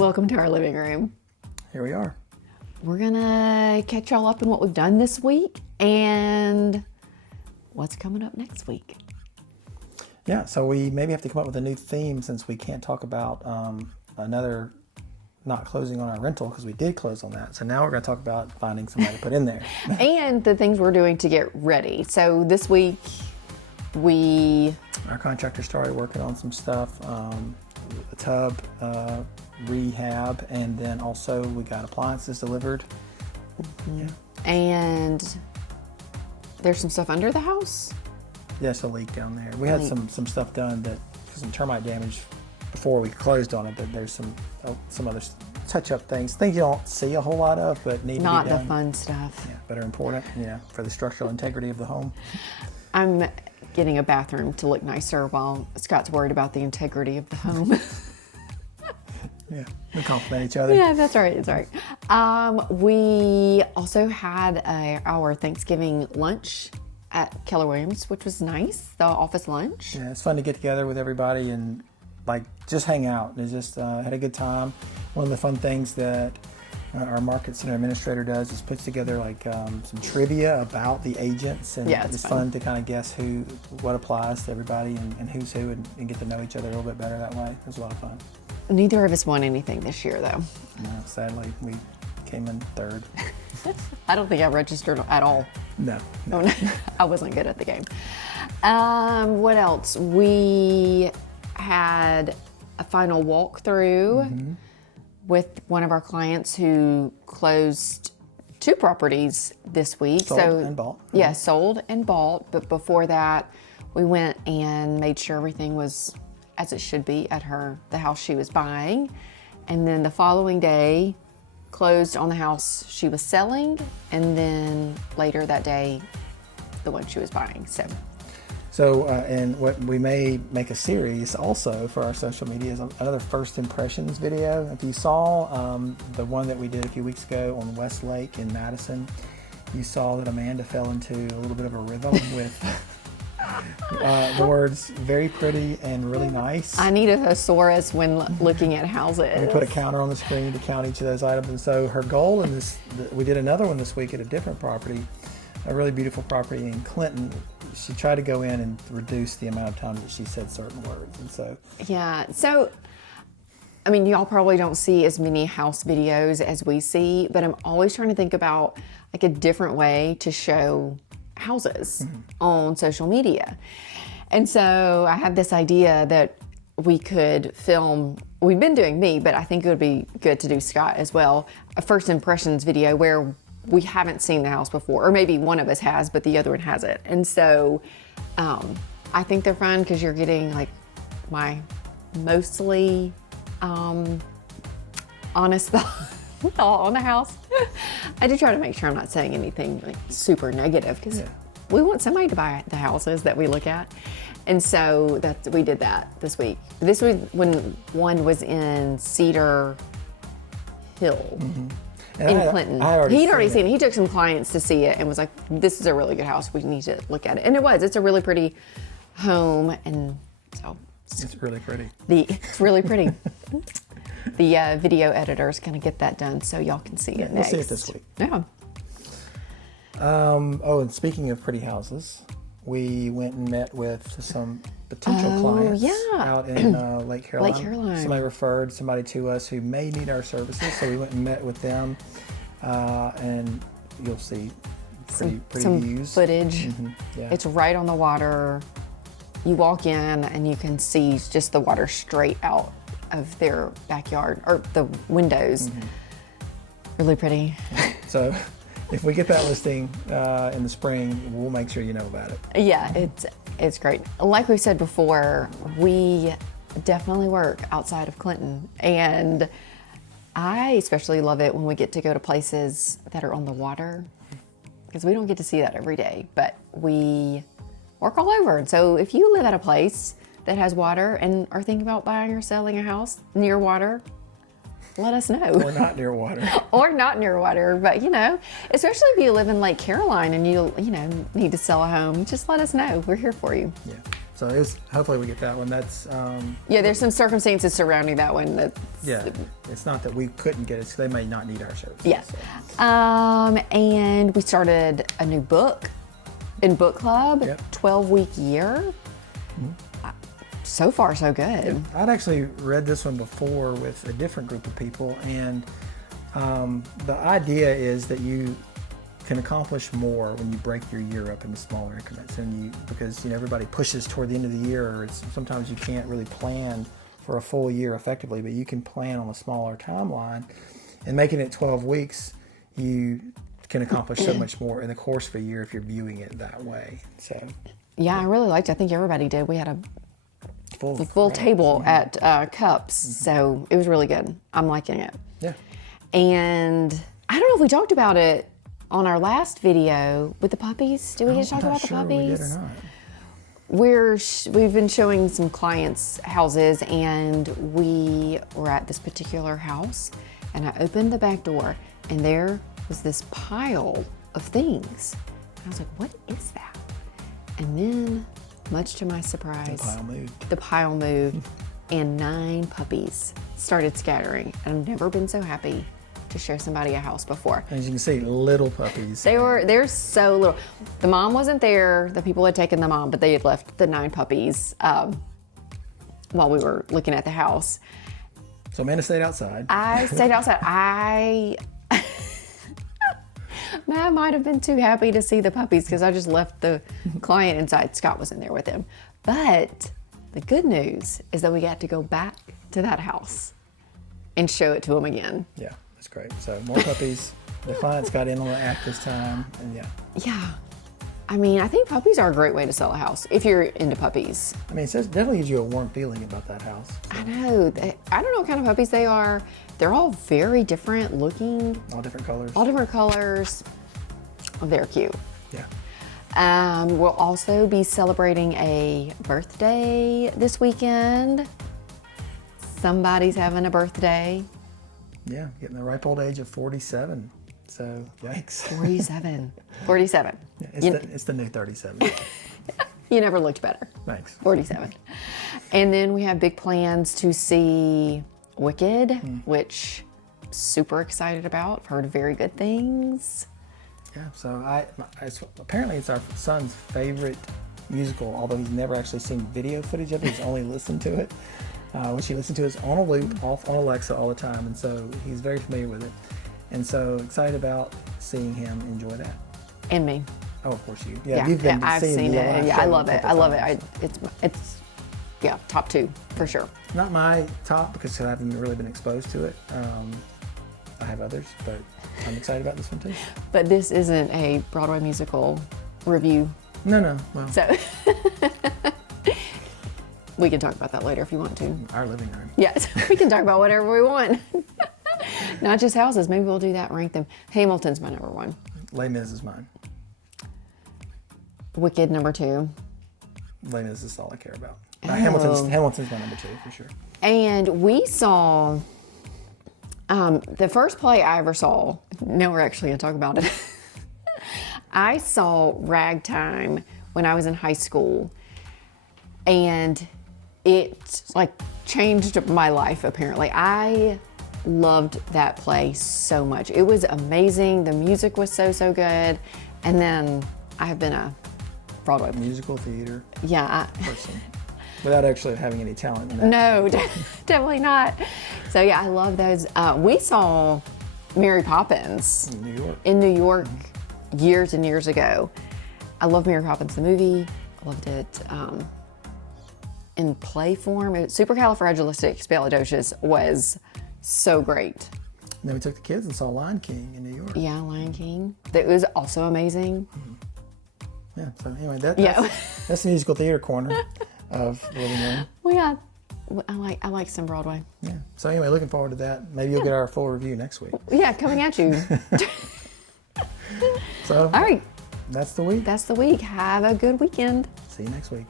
Welcome to our living room. Here we are. We're gonna catch y'all up in what we've done this week and what's coming up next week. Yeah, so we maybe have to come up with a new theme since we can't talk about another not closing on our rental because we did close on that. So now we're going to talk about finding somebody to put in there. And the things we're doing to get ready. So this week our contractor started working on some stuff, a tub rehab, and then also we got appliances delivered. Yeah. And there's some stuff under the house. Yes, a leak down there. We had some stuff done that some termite damage before we closed on it, but there's some other touch-up things you don't see a whole lot of, but need to be done. Not the fun stuff. Yeah, but are important, for the structural integrity of the home. I'm getting a bathroom to look nicer while Scott's worried about the integrity of the home. Yeah, we compliment each other. Yeah, that's right. It's all right. We also had our Thanksgiving lunch at Keller Williams, which was nice. The office lunch. Yeah, it's fun to get together with everybody and just hang out. It's just had a good time. One of the fun things that our market center administrator does is puts together some trivia about the agents, and it's fun to kind of guess what applies to everybody and who's who, and get to know each other a little bit better that way. It was a lot of fun. Neither of us won anything this year, though. No, sadly, we came in third. I don't think I registered at all. No. Oh, no. I wasn't good at the game. What else? We had a final walkthrough with one of our clients who closed 2 properties this week. Sold and bought. Yeah, sold and bought. But before that, we went and made sure everything was as it should be at the house she was buying. And then the following day, closed on the house she was selling, and then later that day, the one she was buying. So, and what we may make a series also for our social media is another first impressions video. If you saw the one that we did a few weeks ago on Westlake in Madison, you saw that Amanda fell into a little bit of a rhythm with the words very pretty and really nice. I need a thesaurus when looking at houses. And we put a counter on the screen to count each of those items. And so her goal in this, we did another one this week at a different property, a really beautiful property in Clinton. She tried to go in and reduce the amount of time that she said certain words. And so. Yeah. So, I mean, y'all probably don't see as many house videos as we see, but I'm always trying to think about a different way to show houses on social media. And so I have this idea that we could film, we've been doing me, but I think it would be good to do Scott as well, a first impressions video where we haven't seen the house before, or maybe one of us has, but the other one hasn't. And so I think they're fun because you're getting my mostly honest thought on the house. I do try to make sure I'm not saying anything super negative because we want somebody to buy the houses that we look at. And so we did that this week. This week when one was in Cedar Hill in Clinton. He'd already seen it. He took some clients to see it and was like, this is a really good house. We need to look at it. And it was. It's a really pretty home. And so. It's really pretty. It's really pretty. The video editor is going to get that done so y'all can see it next. We'll see it this week. Yeah. And speaking of pretty houses, we went and met with some potential clients out in Lake Caroline. Lake Caroline. Somebody referred somebody to us who may need our services, so we went and met with them, and you'll see pretty some views. Footage. Yeah. It's right on the water. You walk in and you can see just the water straight out of their backyard or the windows. Really pretty. So if we get that listing in the spring, we'll make sure you know about it. Yeah, it's great. Like we said before, we definitely work outside of Clinton, and I especially love it when we get to go to places that are on the water because we don't get to see that every day, but we work all over. And so if you live at a place that has water and are thinking about buying or selling a house near water, let us know. Or not near water. Or not near water, but especially if you live in Lake Caroline and you need to sell a home, just let us know. We're here for you. Yeah. So hopefully we get that one. That's Yeah, there's some circumstances surrounding that one. yeah. It's not that we couldn't get it; they may not need our services. Yeah. So. And we started a new book in book club. Yep. 12-week year. So far, so good. I'd actually read this one before with a different group of people, and the idea is that you can accomplish more when you break your year up into smaller increments, and because everybody pushes toward the end of the year, or sometimes you can't really plan for a full year effectively, but you can plan on a smaller timeline, and making it 12 weeks, you can accomplish so much more in the course of a year if you're viewing it that way. So Yeah, I really liked it. I think everybody did. We had a full right. table at Cups, so it was really good. I'm liking it. Yeah. And I don't know if we talked about it on our last video with the puppies. Did we get to talk I'm not about the sure puppies? we did or not. We've been showing some clients houses, and we were at this particular house, and I opened the back door, and there was this pile of things. And I was like, what is that? And then, much to my surprise, the pile moved and 9 puppies started scattering. And I've never been so happy to show somebody a house before. As you can see, little puppies. They're so little. The mom wasn't there. The people had taken the mom, but they had left the 9 puppies while we were looking at the house. So Amanda stayed outside. I stayed outside. I might have been too happy to see the puppies because I just left the client inside. Scott was in there with him. But the good news is that we got to go back to that house and show it to him again. Yeah, that's great. So more puppies. The clients got in on the act this time, and yeah. Yeah. I mean, I think puppies are a great way to sell a house if you're into puppies. I mean, it definitely gives you a warm feeling about that house. So. I know. I don't know what kind of puppies they are. They're all very different looking. All different colors. All different colors. They're cute. Yeah. We'll also be celebrating a birthday this weekend. Somebody's having a birthday. Yeah, getting the ripe old age of 47. So, yikes. 47. 47. Yeah, it's the new 37. You never looked better. Thanks. 47. And then we have big plans to see Wicked, which super excited about. I've heard very good things. Yeah, so apparently it's our son's favorite musical, although he's never actually seen video footage of it. He's only listened to it, which he listened to is on a loop, off on Alexa all the time, and so he's very familiar with it. And so excited about seeing him enjoy that. And me. Oh, of course you. Yeah, you've been I've seeing seen the it. live Yeah, show I love a it. couple I love times. it. It's yeah, top 2 for sure. Not my top because I haven't really been exposed to it. I have others, but I'm excited about this one too. But this isn't a Broadway musical review. No. Well, So we can talk about that later if you want to. our living room. Yes, we can talk about whatever we want. Not just houses. Maybe we'll do that, rank them. Hamilton's my number 1. Les Mis is mine. Wicked, number 2. Les Mis is all I care about. Oh. Hamilton's my number 2 for sure. And we saw the first play I ever saw. Now we're actually going to talk about it. I saw Ragtime when I was in high school, and it changed my life. Apparently, I loved that play so much. It was amazing. The music was so good. And then I have been a Broadway Musical theater person. Without actually having any talent in that. No, definitely not. So yeah, I love those. We saw Mary Poppins In New York. years and years ago. I love Mary Poppins the movie. I loved it in play form. Supercalifragilisticexpialidocious was so great. And then we took the kids and saw Lion King in New York. Yeah, Lion King. That was also amazing. Yeah. So anyway, Yeah. that's the musical theater corner of the living room. Well, yeah, I like some Broadway. Yeah. So anyway, looking forward to that. Maybe you'll get our full review next week. Yeah, coming at you. So All right, that's the week. that's the week. Have a good weekend. See you next week.